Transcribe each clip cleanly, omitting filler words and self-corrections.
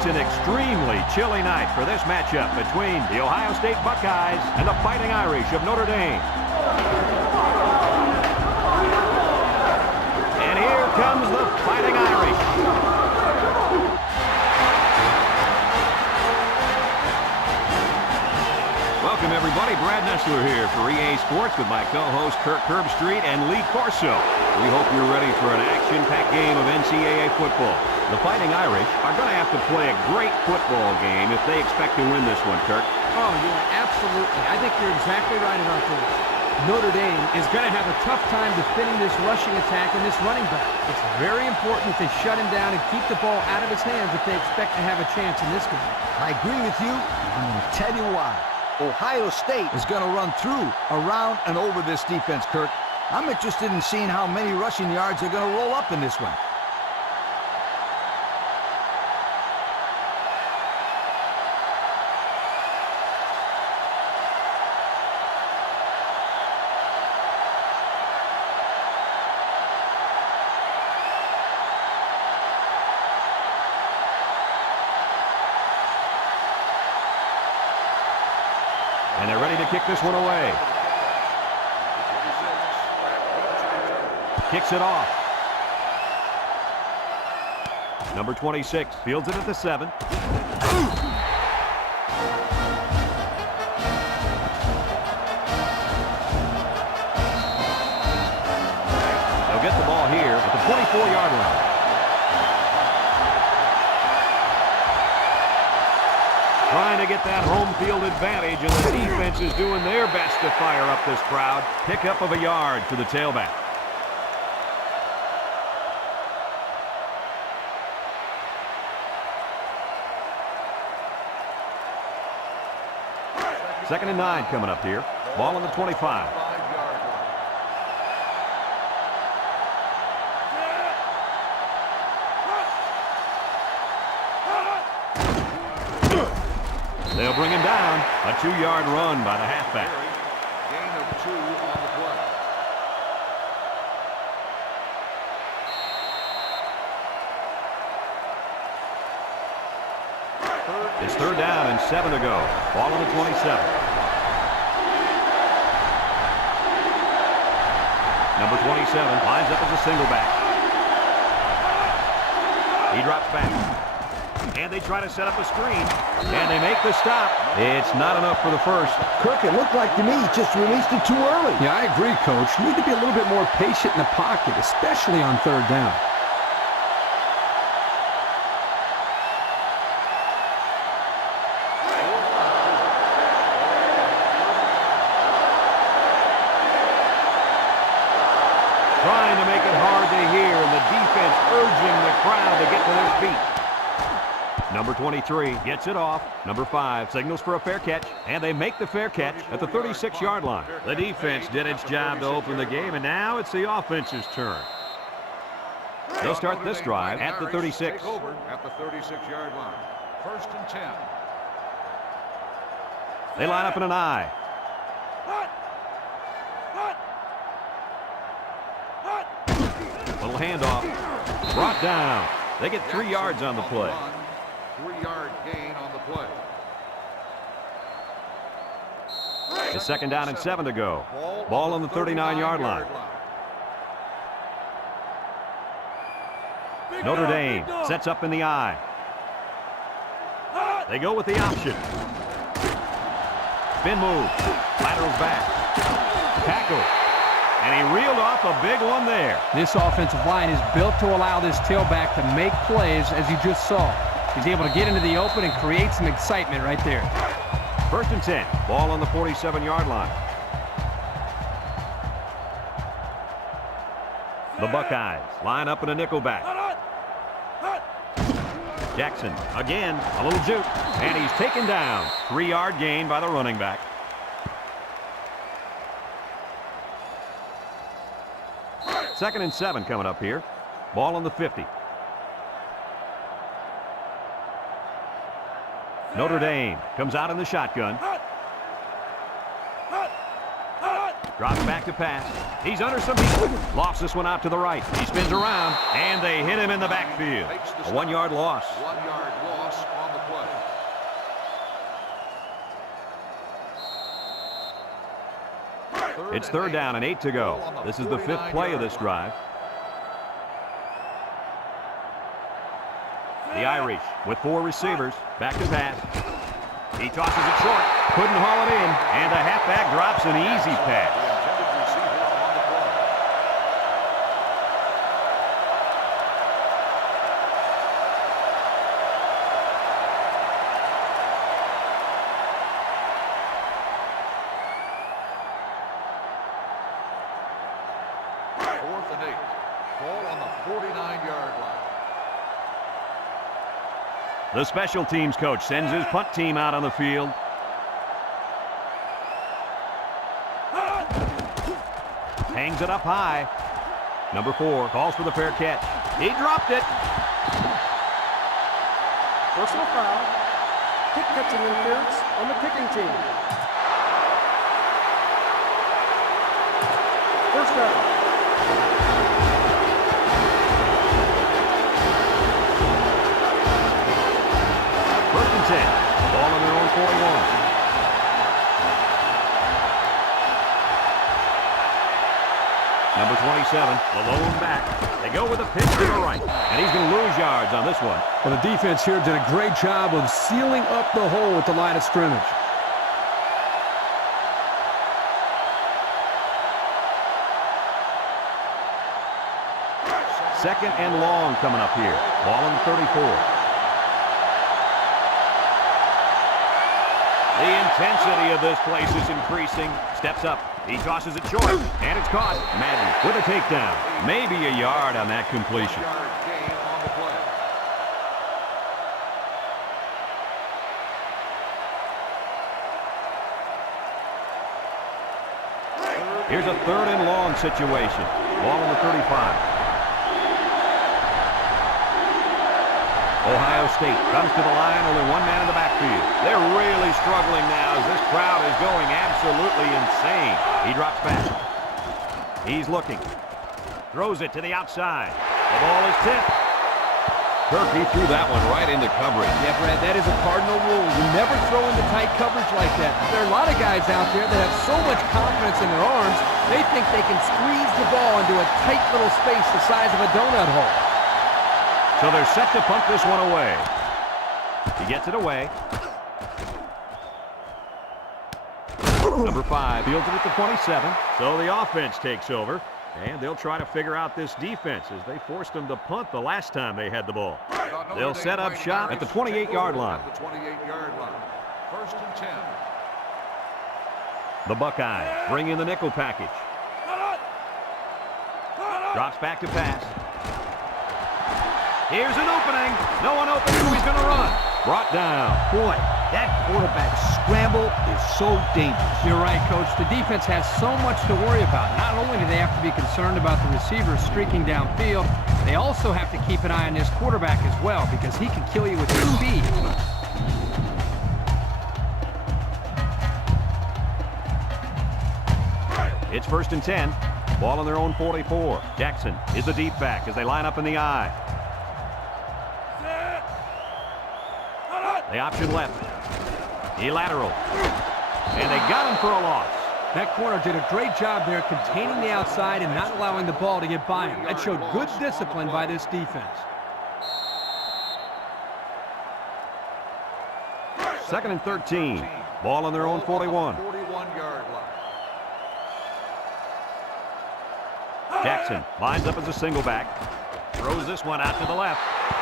It's an extremely chilly night for this matchup between the Ohio State Buckeyes and the Fighting Irish of Notre Dame. And here comes the Fighting Irish. Welcome, everybody. Brad Nessler here for EA Sports with my co-host Kirk Herbstreit and Lee Corso. We hope you're ready for an action-packed game of NCAA football. The Fighting Irish are going to have to play a great football game if they expect to win this one, Kirk. Oh, yeah, absolutely. I think you're exactly right about this. Notre Dame is going to have a tough time defending this rushing attack and this running back. It's very important that they shut him down and keep the ball out of his hands if they expect to have a chance in this game. I agree with you. I'm going to tell you why. Ohio State is going to run through, around, and over this defense, Kirk. I'm interested in seeing how many rushing yards they're going to roll up in this one. And they're ready to kick this one away. Kicks it off. Number 26 fields it at the 7. They'll get the ball here at the 24-yard line. Trying to get that home field advantage, and the defense is doing their best to fire up this crowd. Pickup of a yard for the tailback. Second and 9 coming up here. Ball on the 25. They'll bring him down. A 2-yard run by the halfback. Gain of 2 on the play. It's third down and 7 to go. Ball on the 27. Number 27 lines up as a single back. He drops back. And they try to set up a screen. And they make the stop. It's not enough for the first. Kirk, it looked like to me he just released it too early. Yeah, I agree, Coach. You need to be a little bit more patient in the pocket, especially on third down. Trying to make it hard to hear, and the defense urging the crowd to get to their feet. Number 23 gets it off. Number 5 signals for a fair catch, and they make the fair catch at the 36-yard line. The defense did its job to open the game, and now it's the offense's turn. They'll start this drive at the 36. Over at the 36-yard line. First and 10. They line up in an I. Little handoff. Brought down. They get 3 yards on the play. 3-yard gain on the play. It's second down and 7 to go. Ball on the 39-yard line. Notre Dame sets up in the I. They go with the option. Spin move. Laterals back. Tackle. And he reeled off a big one there. This offensive line is built to allow this tailback to make plays, as you just saw. He's able to get into the open and create some excitement right there. First and 10. Ball on the 47-yard line. The Buckeyes line up in a nickel back. Jackson again, a little juke, and he's taken down. 3-yard gain by the running back. Second and 7 coming up here. Ball on the 50. Notre Dame comes out in the shotgun. Drops back to pass. He's under some heat. Lofts this one out to the right. He spins around, and they hit him in the backfield. A 1-yard loss. 1-yard loss It's third down and 8 to go. This is the 5th play of this drive. The Irish with 4 receivers. Back to pass. He tosses it short. Couldn't haul it in. And the halfback drops an easy pass. The special teams coach sends his punt team out on the field. Hangs it up high. Number 4 calls for the fair catch. He dropped it. Personal foul. Kick catching interference on the kicking team. First down. Ball on their own 41. Number 27, the lone back. They go with a pitch to the right. And he's going to lose yards on this one. Well, the defense here did a great job of sealing up the hole at the line of scrimmage. Second and long coming up here. Ball on the 34. The intensity of this place is increasing. Steps up. He tosses it short. And it's caught. Madden with a takedown. Maybe a yard on that completion. Here's a third and long situation. Ball on the 35. Ohio State comes to the line, only one man in the backfield. They're really struggling now as this crowd is going absolutely insane. He drops back. He's looking. Throws it to the outside. The ball is tipped. Kirk, he threw that one right into coverage. Yeah, Brad, that is a cardinal rule. You never throw into tight coverage like that. There are a lot of guys out there that have so much confidence in their arms, they think they can squeeze the ball into a tight little space the size of a donut hole. So they're set to punt this one away. He gets it away. Number 5 fields it at the 27. So the offense takes over, and they'll try to figure out this defense as they forced them to punt the last time they had the ball. They'll set up shop at the 28-yard line. First and 10. The Buckeyes bring in the nickel package. Drops back to pass. Here's an opening. No one open, so he's going to run. Brought down. Boy, that quarterback scramble is so dangerous. You're right, Coach. The defense has so much to worry about. Not only do they have to be concerned about the receivers streaking downfield, they also have to keep an eye on this quarterback as well because he can kill you with his speed. It's first and 10. Ball on their own 44. Jackson is the deep back as they line up in the I. The option left. He lateral. And they got him for a loss. That corner did a great job there containing the outside and not allowing the ball to get by him. That showed good discipline by this defense. Second and 13. Ball on their own 41. 41-yard line. Jackson lines up as a single back. Throws this one out to the left.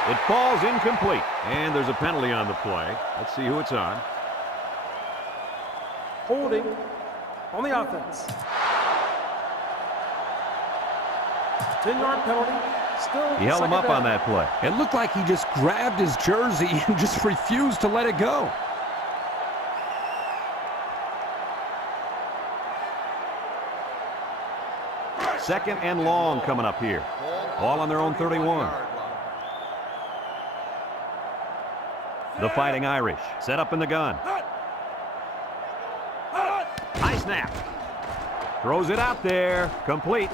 It falls incomplete. And there's a penalty on the play. Let's see who it's on. Holding on the offense. 10-yard penalty. Still He held him up down. on that play. It looked like he just grabbed his jersey and just refused to let it go. Second and long coming up here. Ball on their own 31. The Fighting Irish set up in the gun. High snap. Throws it out there. Complete.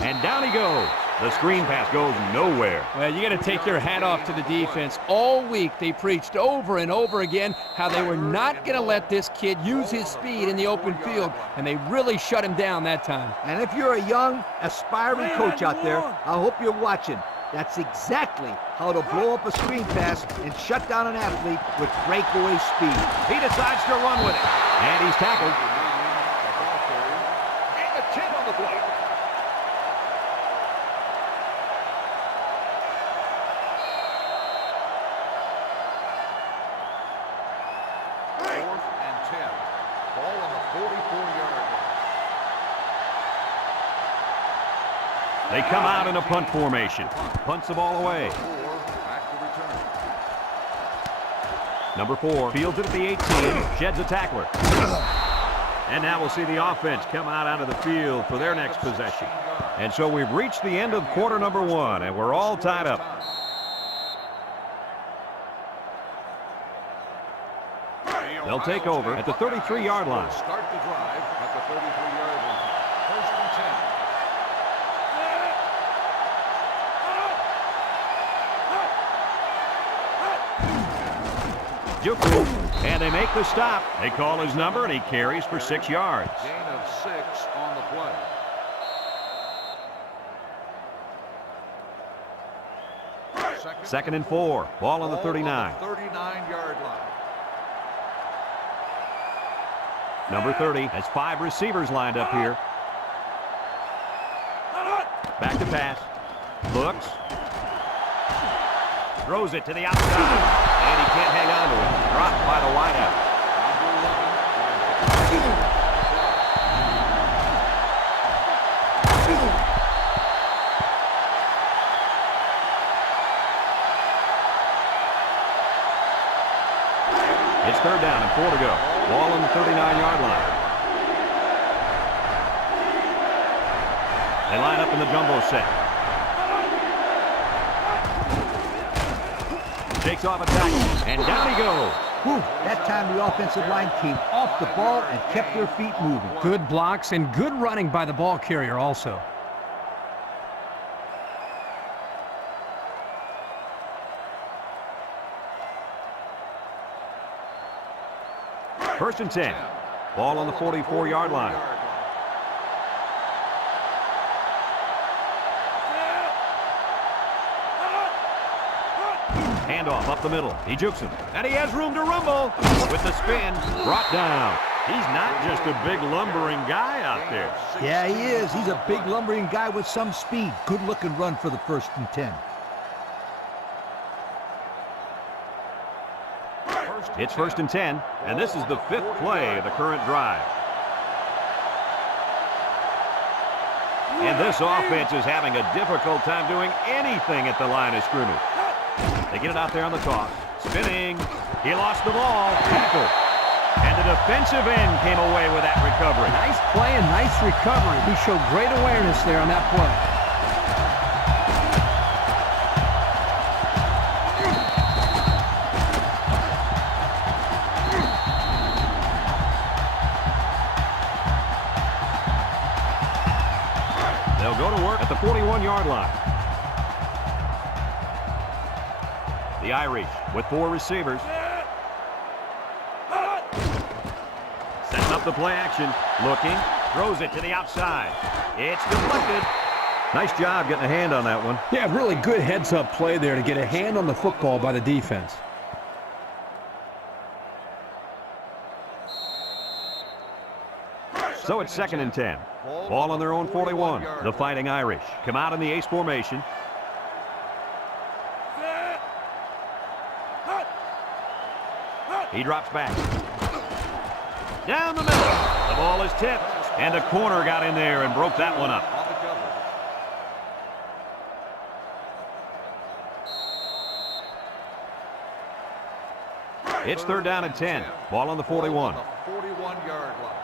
And down he goes. The screen pass goes nowhere. Well, you got to take your hat off to the defense. All week they preached over and over again how they were not going to let this kid use his speed in the open field, and they really shut him down that time. And if you're a young, aspiring coach out there, I hope you're watching. That's exactly how to blow up a screen pass and shut down an athlete with breakaway speed. He decides to run with it. And he's tackled. And the 10 on the play. Fourth and 10. Ball on the 44-yard line. They come out in a punt formation. Punts the ball away. Back to return. Number 4 fields it at the 18, sheds a tackler. And now we'll see the offense come out of the field for their next possession. And so we've reached the end of quarter number 1, and we're all tied up. They'll take over at the 33-yard line. Start the drive at the 33-yard line. First and 10. Juku, and they make the stop. They call his number, and he carries for 6 yards. Gain of 6 on the play. Second and 4. Ball on the 39. 39-yard line. Number 30 has 5 receivers lined up here. Back to pass. Looks. Throws it to the outside. And he can't hang on to it. Dropped by the wideout. It's third down and 4 to go. Ball on the 39-yard line. They line up in the jumbo set. Takes off a tackle, and down he goes. Whew, that time the offensive line came off the ball and kept their feet moving. Good blocks and good running by the ball carrier also. First and 10. Ball on the 44-yard line. Handoff up the middle. He jukes him. And he has room to rumble. With the spin, brought down. He's not just a big lumbering guy out there. Yeah, he is. He's a big lumbering guy with some speed. Good looking run for the first and 10. It's first and 10, and this is the 5th play of the current drive. And this offense is having a difficult time doing anything at the line of scrimmage. They get it out there on the toss. Spinning. He lost the ball. Tackled. And the defensive end came away with that recovery. Nice play and nice recovery. He showed great awareness there on that play. They'll go to work at the 41-yard line. The Irish with 4 receivers. Setting up the play action. Looking. Throws it to the outside. It's deflected. Nice job getting a hand on that one. Yeah, really good heads-up play there to get a hand on the football by the defense. So it's second and 10. Ball on their own 41. The Fighting Irish come out in the ace formation. He drops back. Down the middle. The ball is tipped. And the corner got in there and broke that one up. It's third down and 10. Ball on the 41. 41-yard line.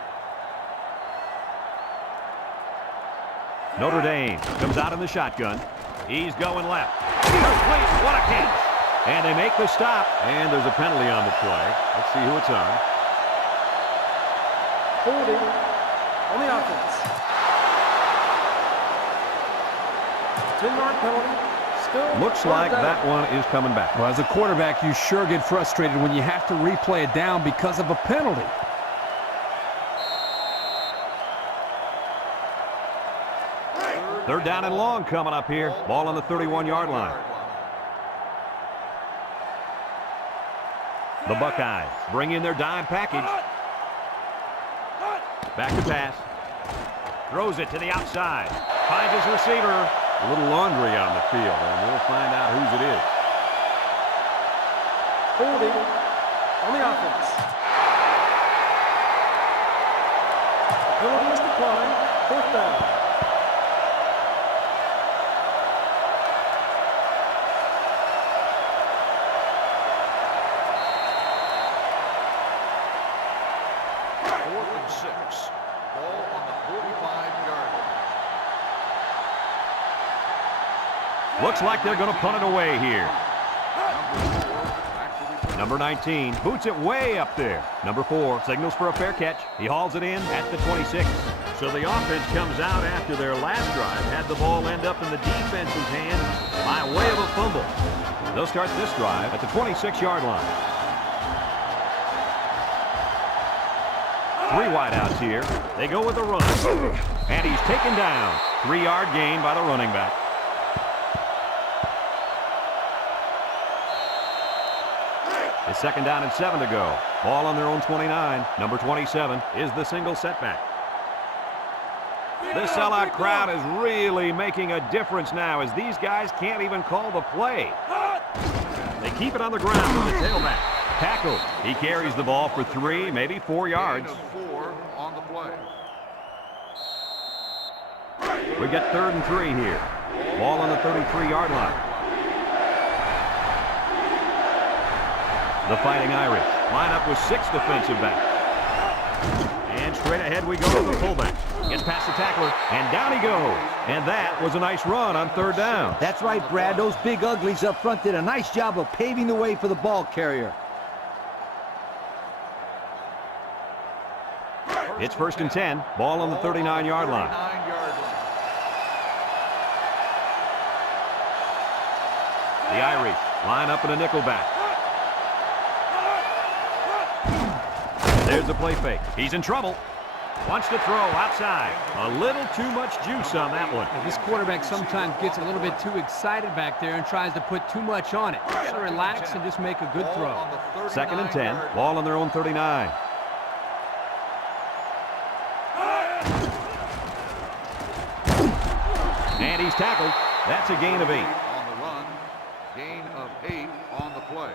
Notre Dame comes out in the shotgun. He's going left. Complete. What a catch. And they make the stop. And there's a penalty on the play. Let's see who it's on. Holding on the offense. 10-yard penalty. Still Looks like that one is coming back. Well, as a quarterback, you sure get frustrated when you have to replay it down because of a penalty. Third down and long coming up here. Ball on the 31-yard line. The Buckeyes bring in their dime package. Back to pass. Throws it to the outside. Finds his receiver. A little laundry on the field, and we'll find out whose it is. Holding on the offense. Penalty is declined. Fourth down. Looks like they're going to punt it away here. Number 19 boots it way up there. Number 4 signals for a fair catch. He hauls it in at the 26. So the offense comes out after their last drive, had the ball end up in the defense's hands by way of a fumble. They'll start this drive at the 26-yard line. 3 wideouts here. They go with a run. And he's taken down. 3-yard gain by the running back. It's second down and 7 to go. Ball on their own 29. Number 27 is the single setback. This sellout crowd is really making a difference now as these guys can't even call the play. They keep it on the ground with the tailback. Tackled. He carries the ball for 3, maybe 4 yards. 4 on the play. We got 3rd and 3 here. Ball on the 33-yard line. The Fighting Irish line up with 6 defensive backs. And straight ahead we go to the fullback. Gets past the tackler, and down he goes. And that was a nice run on 3rd down. That's right, Brad. Those big uglies up front did a nice job of paving the way for the ball carrier. It's 1st and 10. Ball on the 39-yard line. The Irish line up in a nickel back. There's the play fake. He's in trouble. Wants to throw outside. A little too much juice on that one. This quarterback sometimes gets a little bit too excited back there and tries to put too much on it. You gotta relax and just make a good throw. 2nd and 10. Ball on their own 39. And he's tackled. That's a gain of 8. On the run, gain of 8 on the play.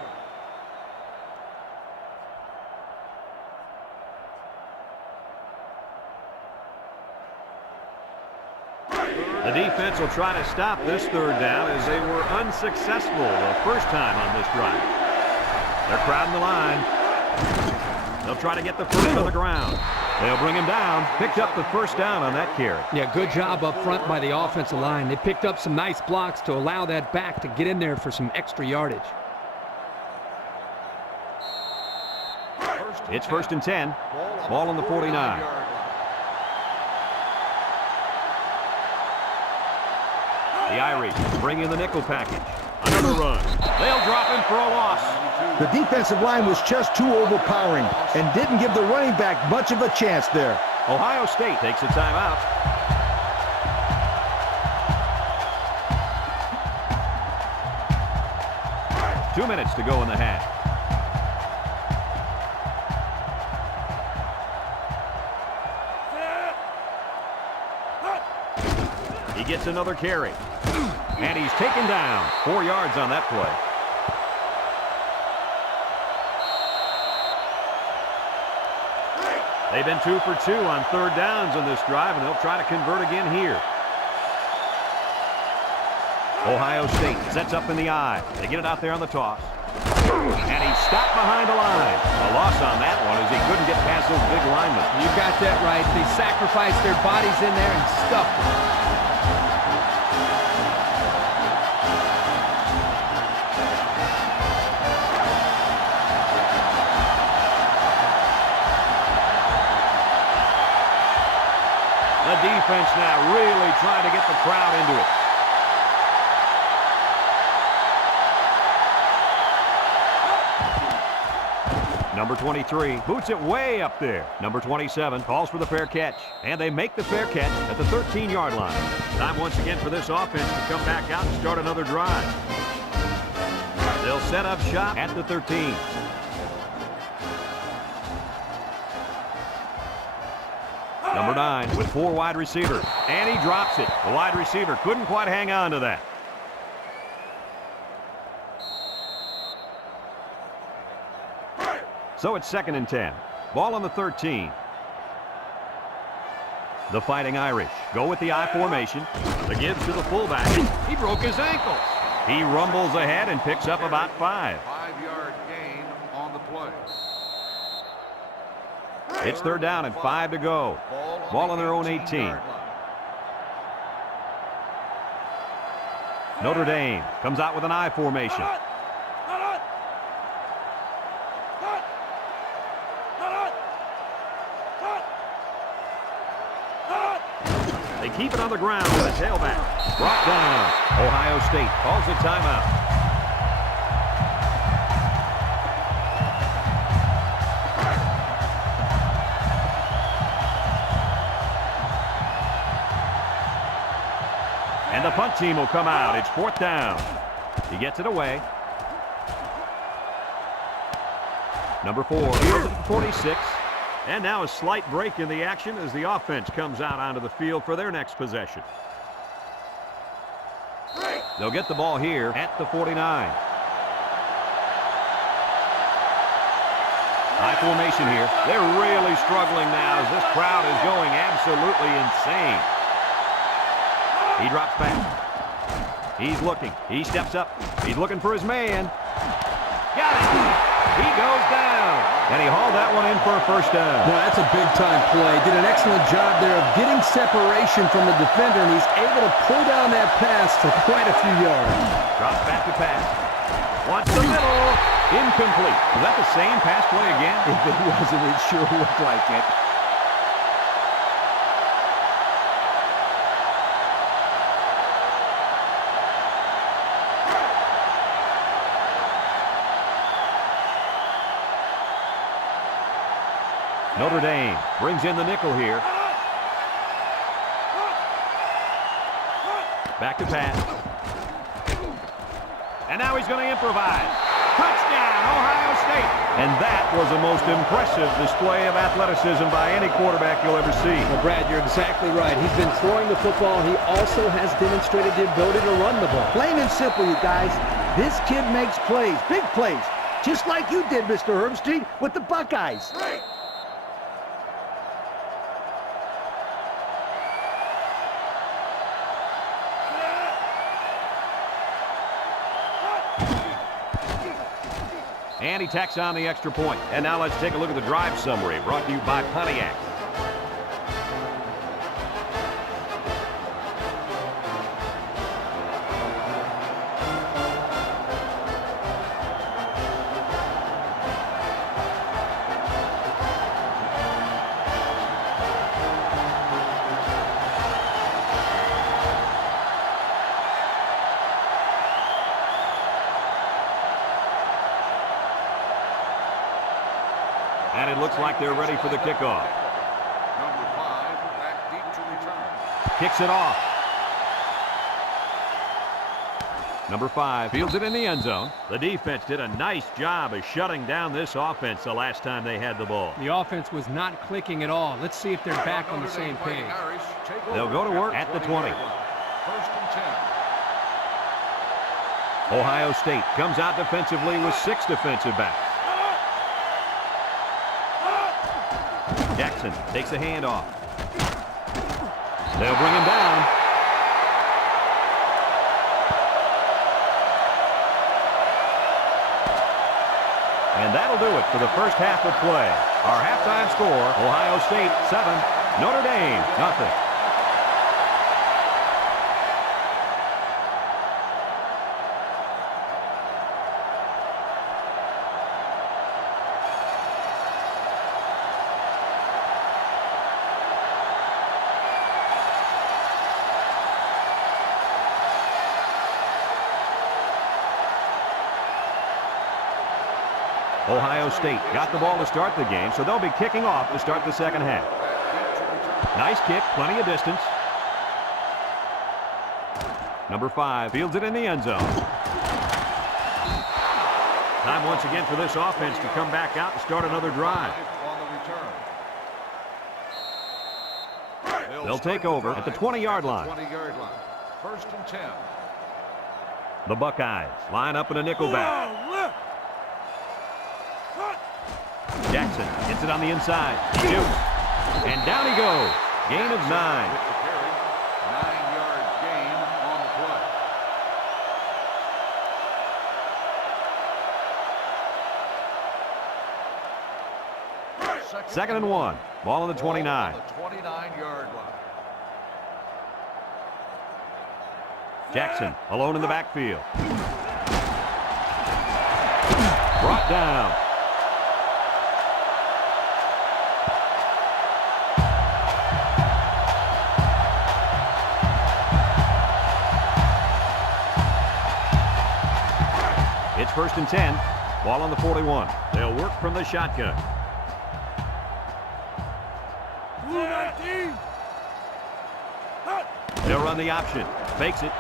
The defense will try to stop this 3rd down as they were unsuccessful the first time on this drive. They're crowding the line. They'll try to get the first on the ground. They'll bring him down. Picked up the 1st down on that carry. Yeah, good job up front by the offensive line. They picked up some nice blocks to allow that back to get in there for some extra yardage. It's 1st and 10. Ball on the 49. The Irish bring in the nickel package. Another run. They'll drop him for a loss. The defensive line was just too overpowering and didn't give the running back much of a chance there. Ohio State takes a timeout. Two minutes to go in the half. He gets another carry. And he's taken down. 4 yards on that play. They've been 2 for 2 on 3rd downs in this drive, and they'll try to convert again here. Ohio State sets up in the eye. They get it out there on the toss. And he's stopped behind the line. A loss on that one as he couldn't get past those big linemen. You got that right. They sacrificed their bodies in there and stuffed them. The defense now really trying to get the crowd into it. Number 23 boots it way up there. Number 27 calls for the fair catch. And they make the fair catch at the 13-yard line. Time once again for this offense to come back out and start another drive. They'll set up shop at the 13. Number 9 with 4 wide receivers. And he drops it. The wide receiver couldn't quite hang on to that. So it's 2nd and 10. Ball on the 13. The Fighting Irish go with the I formation. The gives to the fullback. He broke his ankles. He rumbles ahead and picks up about 5. 5-yard gain on the play. It's 3rd down and 5 to go. Ball on their own 18. Notre Dame comes out with an I formation. They keep it on the ground with a tailback. Brought down. Ohio State calls a timeout. And the punt team will come out. It's 4th down. He gets it away. Number 4 goes at 46. And now a slight break in the action as the offense comes out onto the field for their next possession. They'll get the ball here at the 49. High formation here. They're really struggling now as this crowd is going absolutely insane. He drops back. He's looking. He steps up. He's looking for his man. Got it. He goes down. And he hauled that one in for a 1st down. Well, that's a big-time play. Did an excellent job there of getting separation from the defender, and he's able to pull down that pass for quite a few yards. Drops back to pass. Wants the middle. Incomplete. Was that the same pass play again? If it wasn't, it sure looked like it. Notre Dame brings in the nickel here. Back to pass. And now he's going to improvise. Touchdown, Ohio State. And that was a most impressive display of athleticism by any quarterback you'll ever see. Well, Brad, you're exactly right. He's been throwing the football. He also has demonstrated the ability to run the ball. Plain and simple, you guys. This kid makes plays, big plays, just like you did, Mr. Herbstreit, with the Buckeyes. And he tacks on the extra point. And now let's take a look at the drive summary brought to you by Pontiac. And it looks like they're ready for the kickoff. Number 5 back deep to return. Kicks it off. Number 5 fields it in the end zone. The defense did a nice job of shutting down this offense the last time they had the ball. The offense was not clicking at all. Let's see if they're back on the same page. They'll go to work at the 20. 1st and 10. Ohio State comes out defensively with 6 defensive backs. Jackson takes a handoff. They'll bring him down. And that'll do it for the first half of play. Our halftime score, Ohio State 7, Notre Dame 0. Ohio State got the ball to start the game, so they'll be kicking off to start the second half. Nice kick, plenty of distance. Number 5 fields it in the end zone. Time once again for this offense to come back out and start another drive. They'll take over at the 20-yard line. 20-yard line. 1st and 10. The Buckeyes line up in a nickel back. Jackson gets it on the inside. Shoots. And down he goes. Gain of 9. 9-yard gain on the play. 2nd and 1. Ball on the 29. 29-yard line. Jackson alone in the backfield. Brought down. It's 1st and 10. Ball on the 41. They'll work from the shotgun. They'll run the option. Fakes it.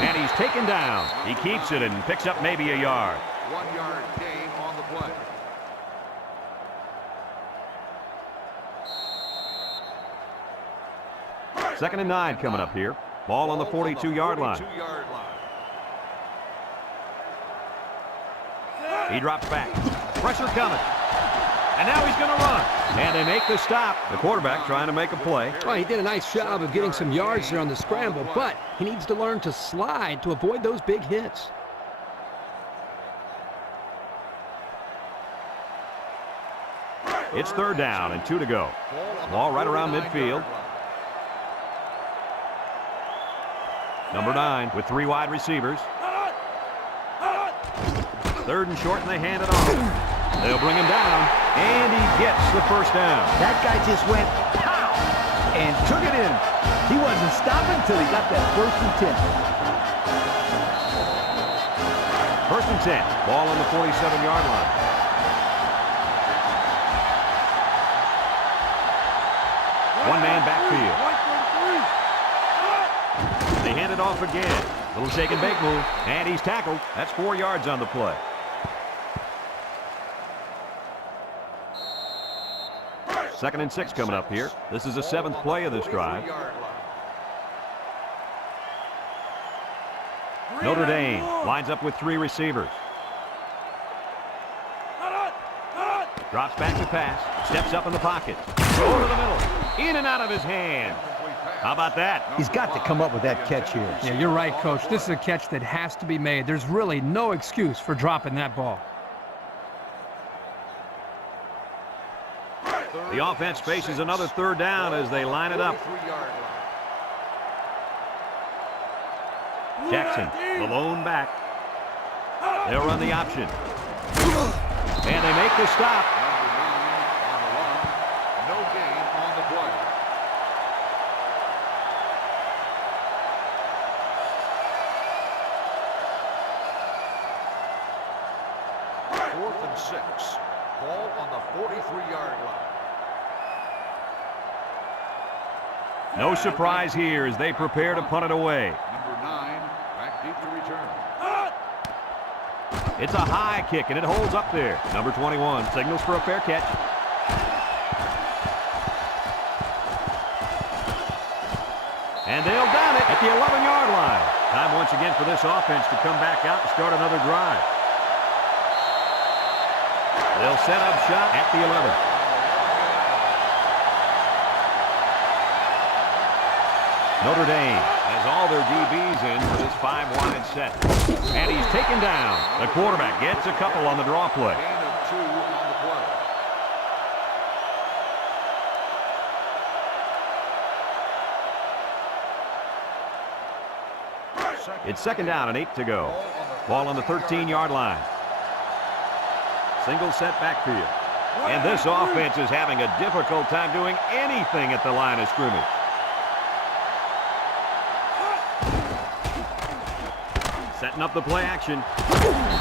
And he's taken down. He keeps it and picks up maybe a yard. 1-yard gain on the play. Second and 9 coming up here. Ball on the 42-yard line. He drops back. Pressure coming. And now he's going to run. And they make the stop. The quarterback trying to make a play. Well, he did a nice job of getting some yards there on the scramble, but he needs to learn to slide to avoid those big hits. It's 3rd down and 2 to go. Ball right around midfield. Number 9 with 3 wide receivers. 3rd and short, and they hand it off. They'll bring him down, and he gets the 1st down. That guy just went pow and took it in. He wasn't stopping until he got that 1st and 10. 1st and 10. Ball on the 47-yard line. One-man backfield. They hand it off again. Little shake and bake move, and he's tackled. That's 4 yards on the play. 2nd and 6 coming up here. This is the 7th play of this drive. Notre Dame lines up with 3 receivers. Drops back to pass. Steps up in the pocket. Over the middle. In and out of his hand. How about that? He's got to come up with that catch here. Yeah, you're right, Coach. This is a catch that has to be made. There's really no excuse for dropping that ball. The offense faces another 3rd down as they line it up. Jackson, the lone back. They'll run the option. And they make the stop. No gain on the play. 4th and 6. Ball on the 43-yard line. No surprise here as they prepare to punt it away. Number 9, back deep to return. It's a high kick, and it holds up there. Number 21 signals for a fair catch. And they'll down it at the 11-yard line. Time once again for this offense to come back out and start another drive. They'll set up shop at the 11. Notre Dame has all their DBs in for this 5-wide set. And he's taken down. The quarterback gets a couple on the draw play. Gain of 2 on the play. It's 2nd down and 8 to go. Ball on the 13-yard line. Single set backfield. And this offense is having a difficult time doing anything at the line of scrimmage. Setting setting up the play action.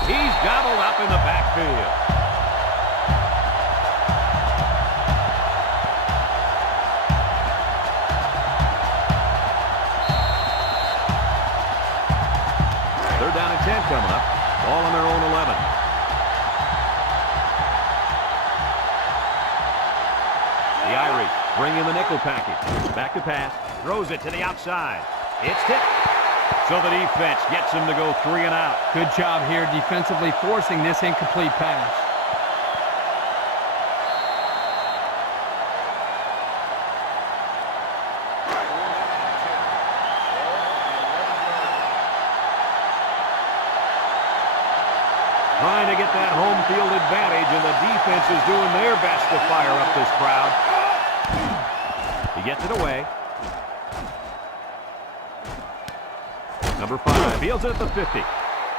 He's gobbled up in the backfield. They're down at 10 coming up. Ball on their own 11. The Irish bring in the nickel package. Back to pass. Throws it to the outside. It's tipped. So the defense gets him to go 3 and out. Good job here defensively forcing this incomplete pass. Trying to get that home field advantage, and the defense is doing their best to fire up this crowd. He gets it away. Number 5 fields it at the 50.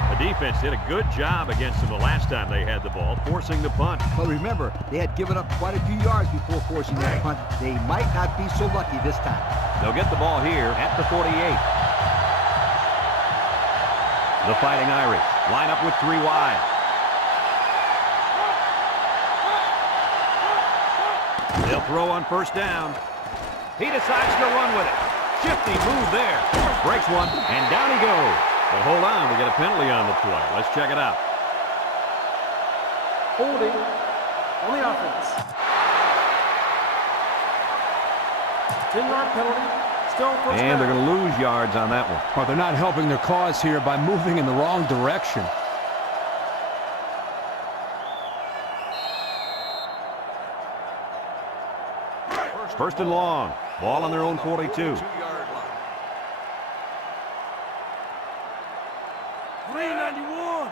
The defense did a good job against them the last time they had the ball, forcing the punt. But remember, they had given up quite a few yards before forcing that punt. They might not be so lucky this time. They'll get the ball here at the 48. The Fighting Irish line up with 3 wide. They'll throw on first down. He decides to run with it. Shifty move there. Breaks one, and down he goes. But hold on, we get a penalty on the play. Let's check it out. Holding on the offense. 10-yard penalty. Still first down. And they're going to lose yards on that one. Well, they're not helping their cause here by moving in the wrong direction. First and long. Ball on their own 42. 2-yard line. 391.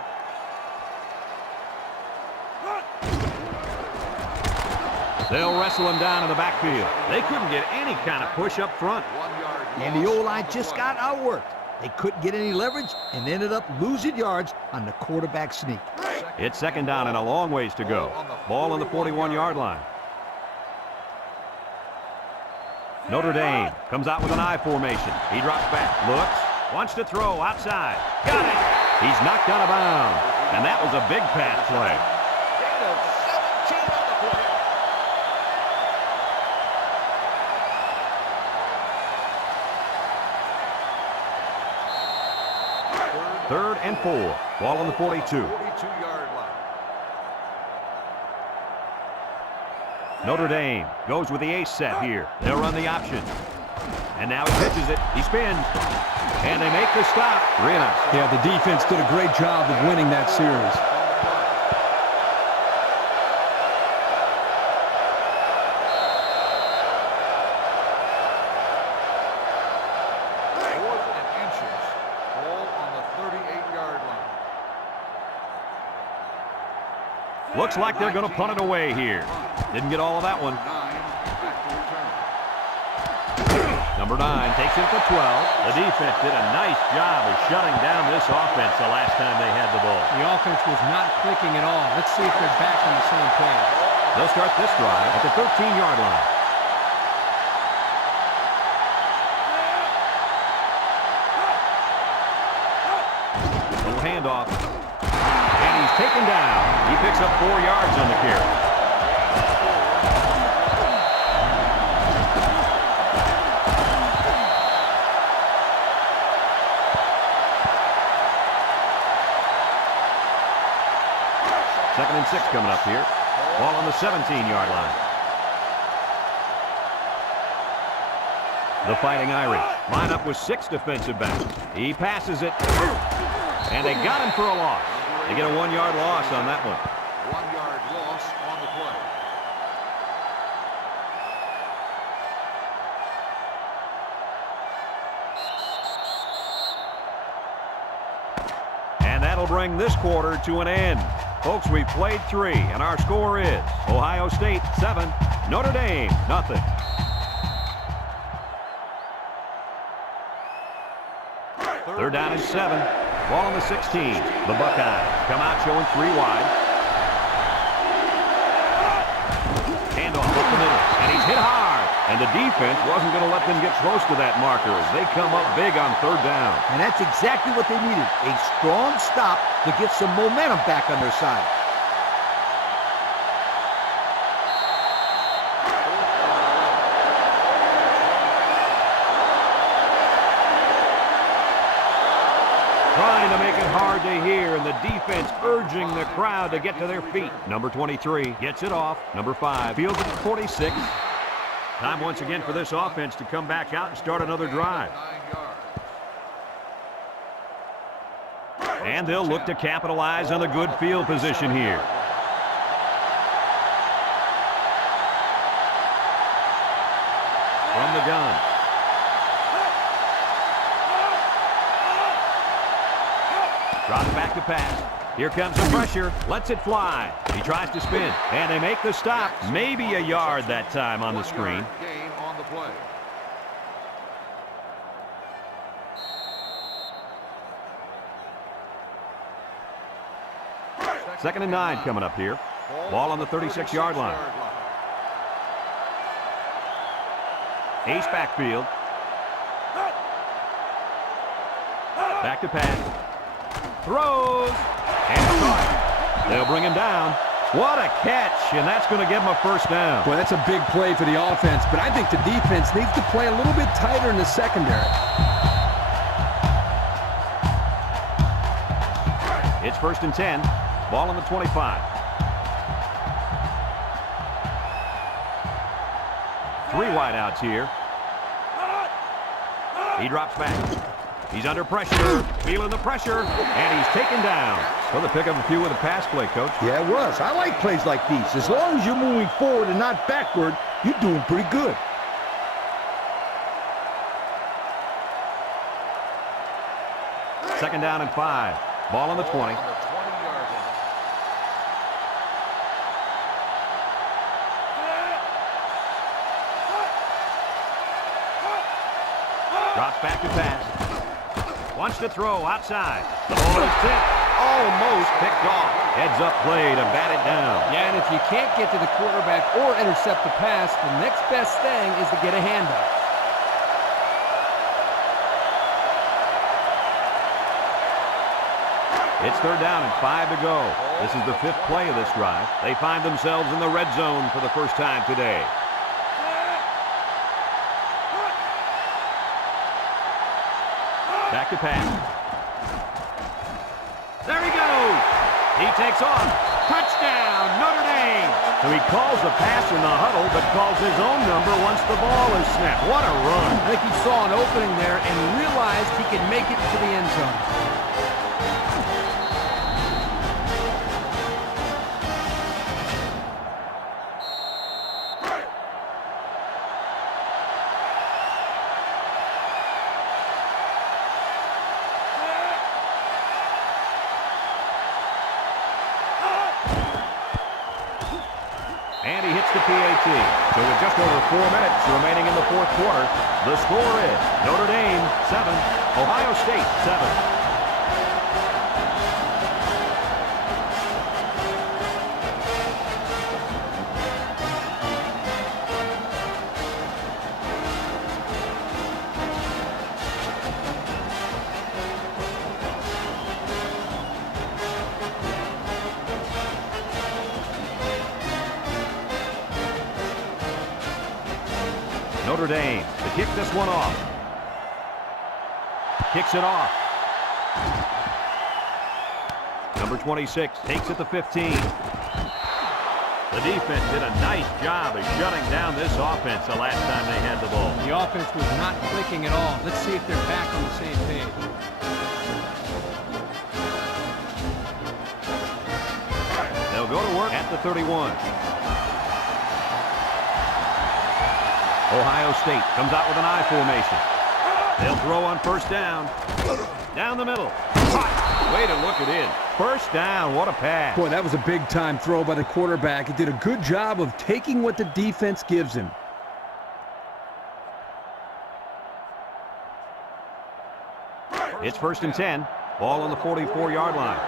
They'll wrestle him down in the backfield. They couldn't get any kind of push up front. 1-yard And the loss O-line on the just play. got outworked. They couldn't get any leverage and ended up losing yards on the quarterback sneak. It's second down and a long ways to go. Ball on the 41-yard line. Notre Dame comes out with an I formation. He drops back, looks, wants to throw outside. Got it! He's knocked out of bounds. And that was a big pass play. Gain of 17 on the play. Third and 4. Ball on the 42. 42-yard line. Notre Dame goes with the ace set here. They'll run the option. And now he pitches it. He spins. And they make the stop. 3 and out. Yeah, the defense did a great job of winning that series. Fourth and inches. Ball on the 38-yard line. Looks like they're going to punt it away here. Didn't get all of that one. 9 back to return. Number 9 takes it for 12. The defense did a nice job of shutting down this offense the last time they had the ball. The offense was not clicking at all. Let's see if they're back on the same page. They'll start this drive at the 13-yard line. Little handoff. And he's taken down. He picks up 4 yards on the carry. Second and 6 coming up here. Ball on the 17-yard line. The Fighting Irish line up with 6 defensive backs. He passes it. And they got him for a loss. They get a 1-yard loss on that one. 1-yard loss on the play. And that'll bring this quarter to an end. Folks, we've played 3, and our score is Ohio State 7, Notre Dame nothing. They're down at 7. Ball on the 16. The Buckeyes come out showing 3 wide. Handoff up the middle, and he's hit hard. And the defense wasn't going to let them get close to that marker as they come up big on third down. And that's exactly what they needed, a strong stop to get some momentum back on their side. Trying to make it hard to hear, and the defense urging the crowd to get to their feet. Number 23 gets it off. Number 5 fields it at 46. Time once again for this offense to come back out and start another drive. And they'll look to capitalize on the good field position here. From the gun. Drops back to pass. Here comes the pressure. Lets it fly. He tries to spin. And they make the stop. Maybe a yard that time on the screen. Gain on the play. Second and 9 coming up here. Ball on the 36-yard line. Ace backfield. Back to pass. Throws. And caught. They'll bring him down. What a catch, and that's going to give him a first down. Boy, that's a big play for the offense, but I think the defense needs to play a little bit tighter in the secondary. It's first and 10. Ball on the 25. Three wideouts here. He drops back. He's under pressure, feeling the pressure, and he's taken down. So the pick up a few with a pass play, Coach. Yeah, it was. I like plays like these. As long as you're moving forward and not backward, you're doing pretty good. Second down and 5. Ball on the 20. Drops back to pass. Wants to throw outside. The ball is tipped. Almost picked off. Heads up play to bat it down. Yeah, and if you can't get to the quarterback or intercept the pass, the next best thing is to get a handoff. It's third down and 5 to go. This is the 5th play of this drive. They find themselves in the red zone for the first time today. Back to pass. There he goes. He takes off. Touchdown, Notre Dame. So he calls the pass in the huddle, but calls his own number once the ball is snapped. What a run. I think he saw an opening there and realized he could make it to the end zone. And he hits the PAT. So with just over 4 minutes remaining in the fourth quarter, the score is Notre Dame 7, Ohio State 7. Notre Dame to kick this one off. Kicks it off. Number 26 takes it to 15. The defense did a nice job of shutting down this offense the last time they had the ball. The offense was not clicking at all. Let's see if they're back on the same page. They'll go to work at the 31. Ohio State comes out with an I formation. They'll throw on first down. Down the middle. Way to look it in. First down. What a pass. Boy, that was a big-time throw by the quarterback. He did a good job of taking what the defense gives him. It's first and 10. Ball on the 44-yard line.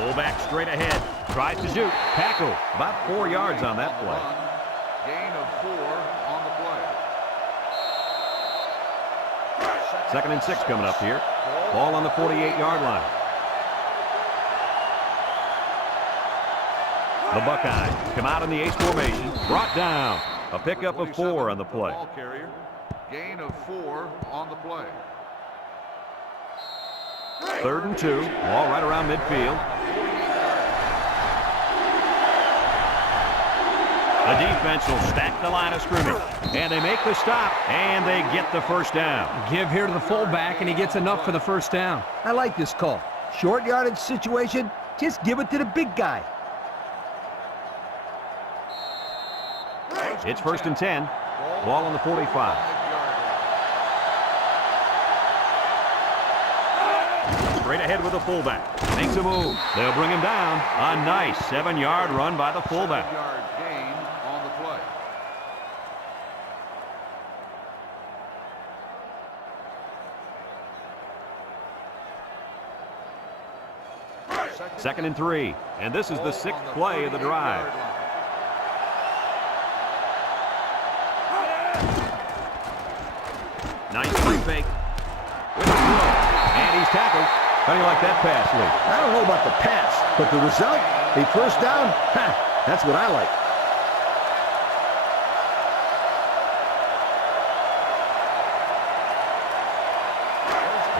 Fullback straight ahead. Tries to shoot. Tackle. About 4 yards on that play. Gain of 4 on the play. 2nd and 6 coming up here. Ball on the 48-yard line. The Buckeyes come out in the ace formation. Brought down. A pickup of 4 on the play. Ball carrier. Gain of 4 on the play. 3rd and 2. Ball right around midfield. The defense will stack the line of scrimmage. And they make the stop. And they get the first down. Give here to the fullback, and he gets enough for the first down. I like this call. Short yardage situation, just give it to the big guy. It's 1st and 10. Ball on the 45. Straight ahead with the fullback. Makes a move. They'll bring him down. A nice 7-yard run by the fullback. 7-yard gain on the play. 2nd and 3. And this is the 6th play of the drive. Nice free fake. With a throw. And he's tackled. How do you like that pass, Lee? I don't know about the pass, but the result, a first down, that's what I like.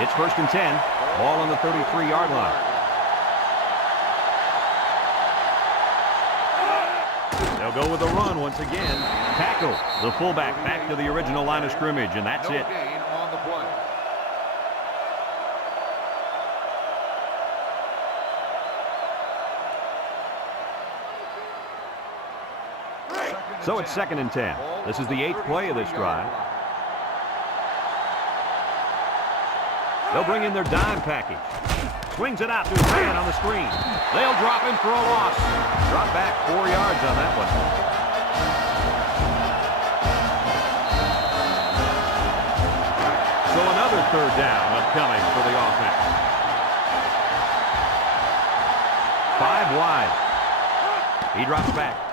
It's 1st and 10. Ball on the 33-yard line. They'll go with the run once again. Tackle. The fullback back to the original line of scrimmage, and that's it. Gain on the play. So it's 2nd and 10. This is the 8th play of this drive. They'll bring in their dime package. Swings it out to his man on the screen. They'll drop him for a loss. Drop back 4 yards on that one. So another 3rd down upcoming for the offense. 5 wide. He drops back.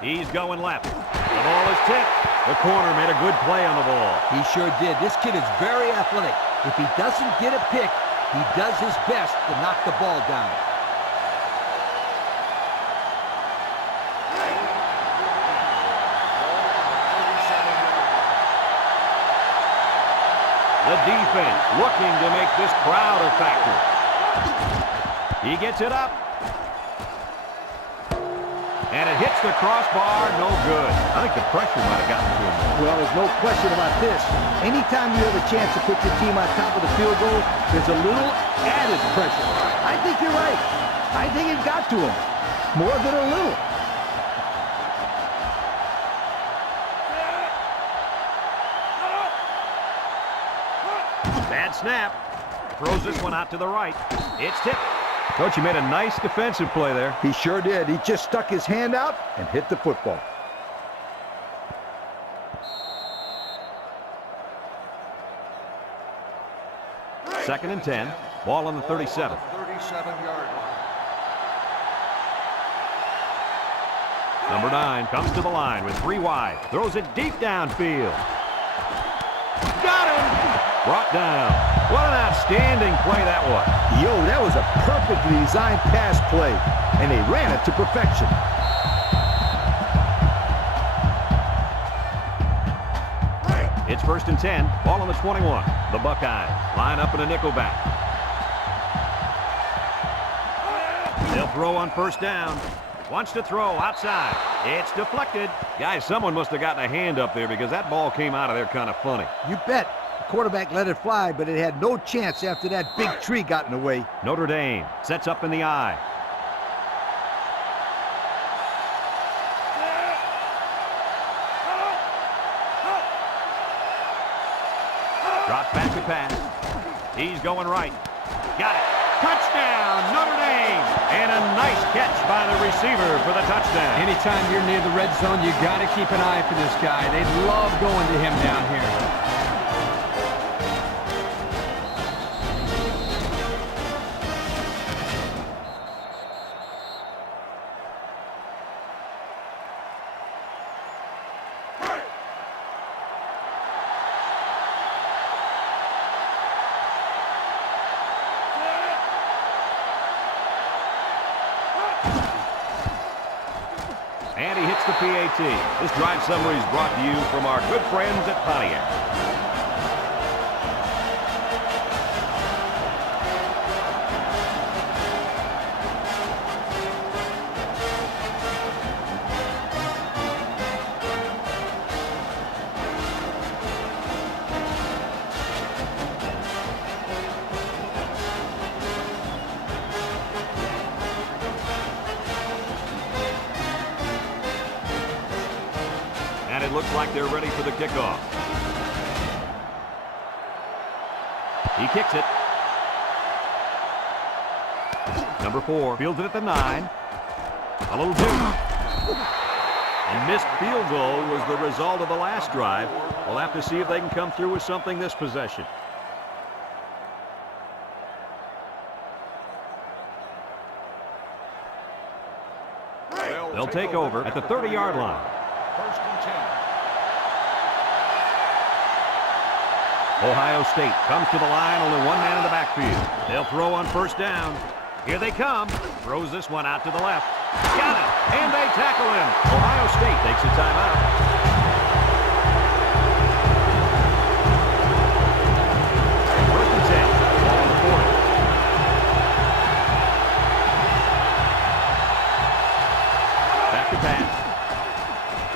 He's going left. The ball is tipped. The corner made a good play on the ball. He sure did. This kid is very athletic. If he doesn't get a pick, he does his best to knock the ball down. The defense looking to make this crowd a factor. He gets it up. And it hits the crossbar, no good. I think the pressure might have gotten to him. Well, there's no question about this. Anytime you have a chance to put your team on top of the field goal, there's a little added pressure. I think you're right. I think it got to him. More than a little. Bad snap. Throws this one out to the right. It's tipped. Coach, he made a nice defensive play there. He sure did. He just stuck his hand out and hit the football. Second and 10. Ball on the 37. 37-yard line. Number 9 comes to the line with 3 wide. Throws it deep downfield. Got him! Brought down. What an outstanding play that was. Yo, that was a perfectly designed pass play, and they ran it to perfection. It's 1st and 10. Ball on the 21. The Buckeyes line up in a nickel back. They'll throw on 1st down. Wants to throw outside. It's deflected. Guys, someone must have gotten a hand up there because that ball came out of there kind of funny. You bet. The quarterback let it fly, but it had no chance after that big tree got in the way. Notre Dame sets up in the I. Drops back to pass. He's going right. Got it. Touchdown, Notre Dame. And a nice catch by the receiver for the touchdown. Anytime you're near the red zone, you got to keep an eye for this guy. They love going to him down here. And he hits the PAT. This drive summary is brought to you from our good friends at Pontiac. And it looks like they're ready for the kickoff. He kicks it. Number 4 fields it at the 9. A little deuce. A missed field goal was the result of the last drive. We'll have to see if they can come through with something this possession. They'll take over at the 30-yard line. First and 10. Ohio State comes to the line, only one man in the backfield. They'll throw on first down. Here they come. Throws this one out to the left. Got it, and they tackle him. Ohio State takes a timeout. First and 10, ball on the 40. Back to pass.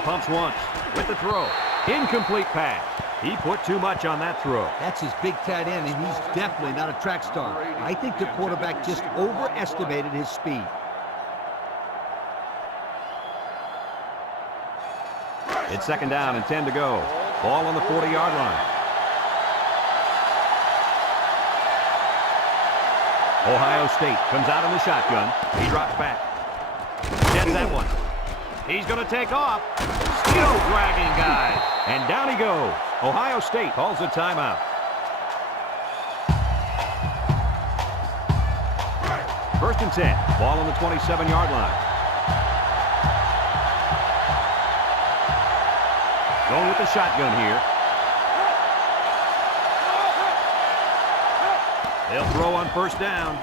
Pumps once with the throw. Incomplete pass. He put too much on that throw. That's his big tight end, and he's definitely not a track star. I think the quarterback just overestimated his speed. It's second down and 10 to go. Ball on the 40-yard line. Ohio State comes out in the shotgun. He drops back. Gets that one. He's going to take off. Still dragging guys. And down he goes. Ohio State calls a timeout. First and 10. Ball on the 27-yard line. Going with the shotgun here. They'll throw on first down.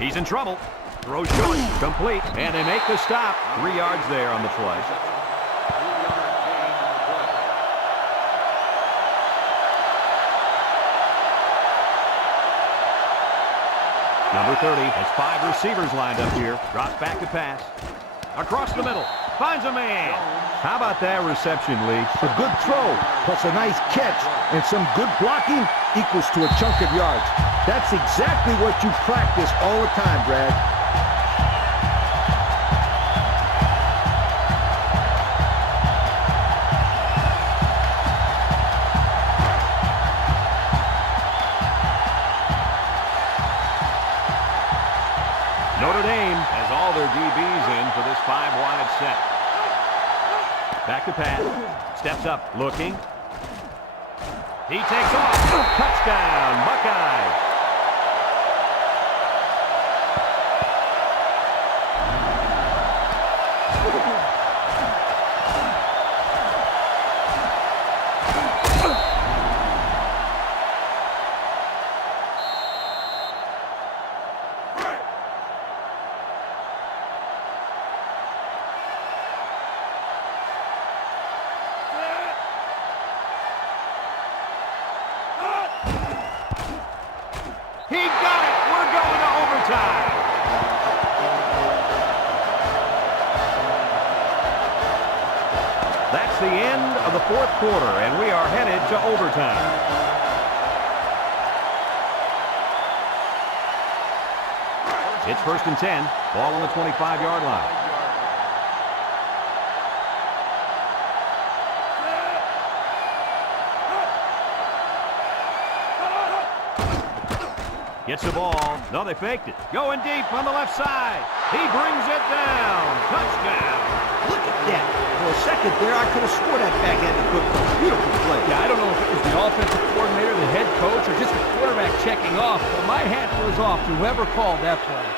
He's in trouble. Throw short. Complete. And they make the stop. 3 yards there on the play. Number 30 has 5 receivers lined up here. Drops back to pass. Across the middle. Finds a man. How about that reception, Lee? A good throw, plus a nice catch, and some good blocking equals to a chunk of yards. That's exactly what you practice all the time, Brad. Notre Dame has all their DBs in for this 5-wide set. Back to pass. Steps up, looking. He takes off. Touchdown, Buckeyes. He got it! We're going to overtime! That's the end of the 4th quarter, and we are headed to overtime. It's first and 10. Ball on the 25-yard line. Gets the ball. No, they faked it. Going deep on the left side. He brings it down. Touchdown. Look at that. For a second there, I could have swore that back had the football. Beautiful play. Yeah, I don't know if it was the offensive coordinator, the head coach, or just the quarterback checking off, but my hat goes off to whoever called that play.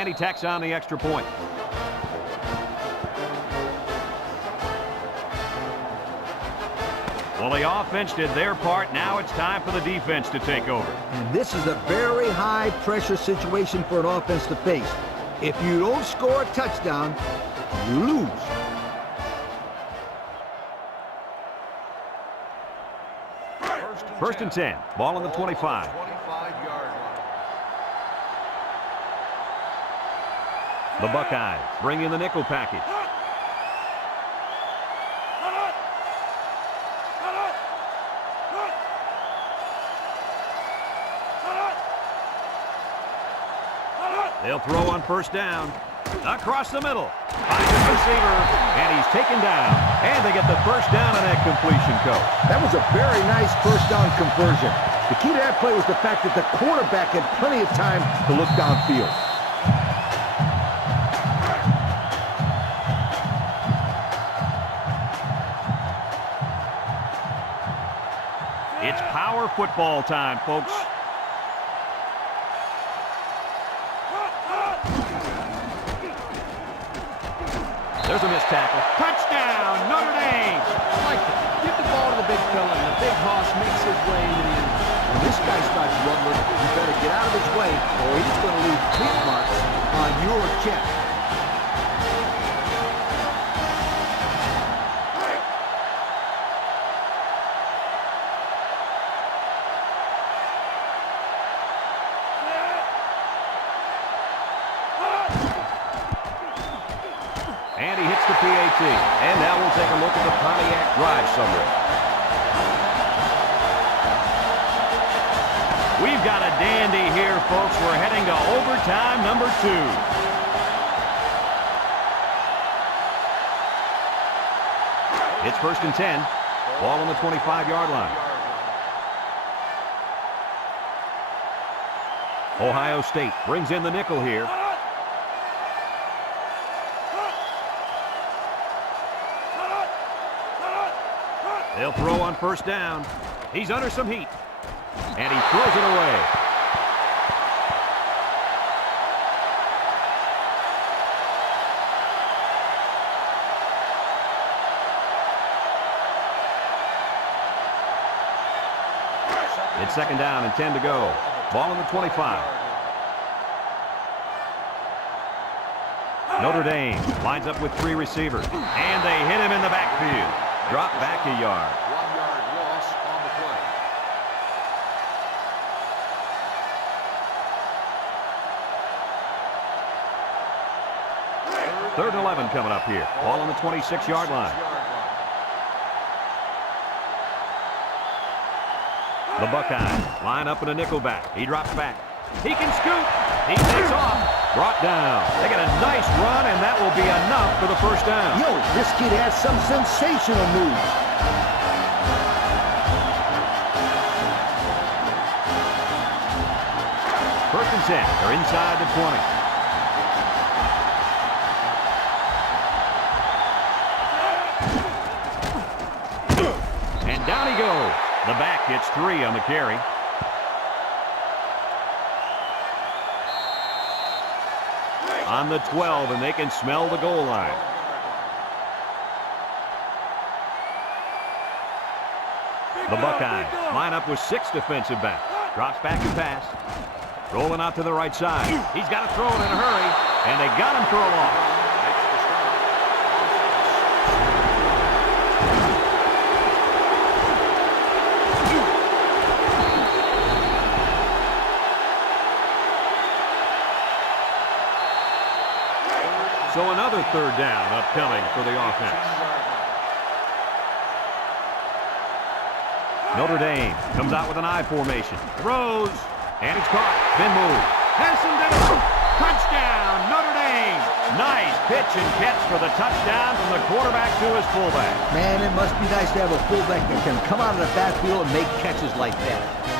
And he tacks on the extra point. Well, the offense did their part. Now it's time for the defense to take over. And this is a very high-pressure situation for an offense to face. If you don't score a touchdown, you lose. First and 10. Ball on the 25. 25-yard line. The Buckeyes bring in the nickel package. They'll throw on first down. Across the middle. Finds his receiver. And he's taken down. And they get the first down on that completion, Coach. That was a very nice first down conversion. The key to that play was the fact that the quarterback had plenty of time to look downfield. It's power football time, folks. There's a missed tackle. Touchdown, Notre Dame! I like it. Give the ball to the big fella, and the big hoss makes his way into the end zone. When this guy starts rumbling, you better get out of his way, or he's going to leave cleat marks on your chest. And he hits the PAT. And now we'll take a look at the Pontiac drive summary. We've got a dandy here, folks. We're heading to overtime number 2. It's first and 10. Ball on the 25-yard line. Ohio State brings in the nickel here. They'll throw on first down. He's under some heat. And he throws it away. It's second down and 10 to go. Ball on the 25. Notre Dame lines up with 3 receivers. And they hit him in the backfield. Drop back a yard. 1-yard loss on the play. Third and 11 coming up here. Ball on the 26-yard line. The Buckeyes line up in a nickel back. He drops back. He can scoop. He takes off. Brought down. They get a nice run, and that will be enough for the first down. Yo, this kid has some sensational moves. First and 10. They're inside the 20. And down he goes. The back gets 3 on the carry. On the 12, and they can smell the goal line. The Buckeyes line up with 6 defensive backs. Drops back and pass. Rolling out to the right side. He's got to throw it in a hurry, and they got him for a loss. So another third down upcoming for the offense. Notre Dame comes out with an I formation. Throws. And it's caught. Then moved. Henson did it. Touchdown, Notre Dame. Nice pitch and catch for the touchdown from the quarterback to his fullback. Man, it must be nice to have a fullback that can come out of the backfield and make catches like that.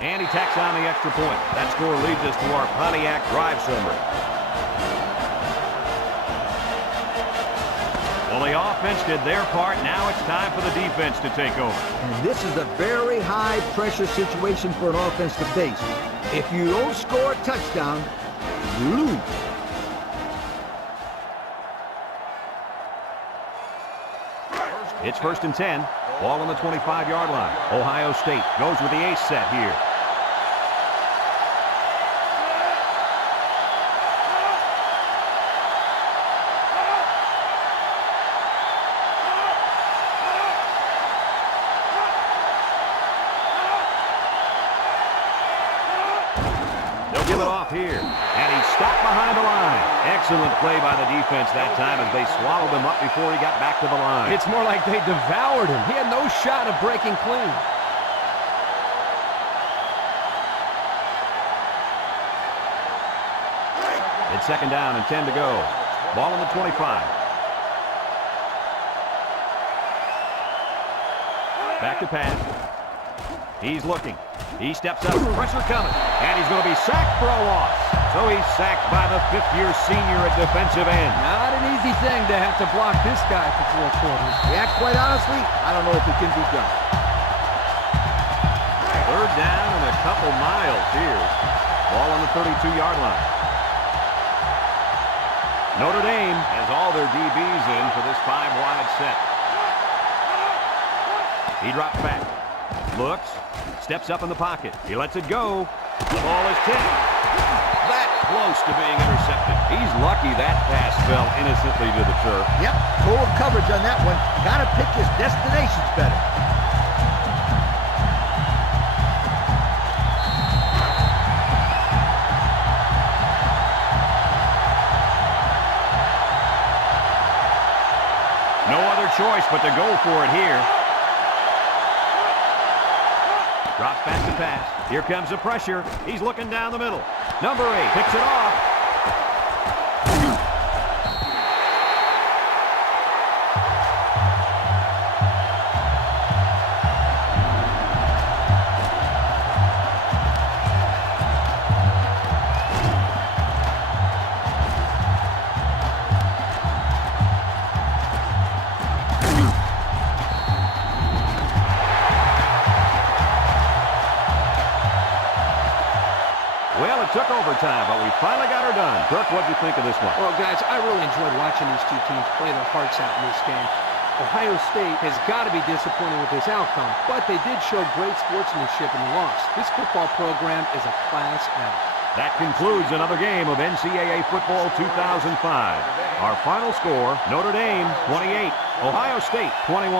And he tacks on the extra point. That score leads us to our Pontiac drive summary. Well, the offense did their part. Now it's time for the defense to take over. And this is a very high-pressure situation for an offense to face. If you don't score a touchdown, you lose. It's 1st and 10. Ball on the 25-yard line. Ohio State goes with the ace set here. They'll give it off here. And he stopped behind the line. Excellent play by the defense that time as they swallowed him up before he got back to the line. It's more like they devoured him. He had no shot of breaking clean. It's 2nd down and 10 to go. Ball on the 25. Back to pass. He's looking. He steps up. Pressure coming. And he's going to be sacked for a loss. So he's sacked by the 5th-year senior at defensive end. Not an easy thing to have to block this guy for 4 quarters. Yeah, quite honestly, I don't know if it can be done. 3rd down and a couple miles here. Ball on the 32-yard line. Notre Dame has all their DBs in for this 5-wide set. He drops back. Looks. Steps up in the pocket. He lets it go. The ball is tipped. That close to being intercepted. He's lucky that pass fell innocently to the turf. Yep, total coverage on that one. Got to pick his destinations better. No other choice but to go for it here. Drops back to pass. Here comes the pressure. He's looking down the middle. Number 8 picks it off. Well, it took overtime, but we finally got her done. Kirk, what'd you think of this one? Well, guys, I really enjoyed watching these two teams play their hearts out in this game. Ohio State has got to be disappointed with this outcome, but they did show great sportsmanship in the loss. This football program is a class act. That concludes another game of NCAA Football 2005. Our final score, Notre Dame 28, Ohio State 21.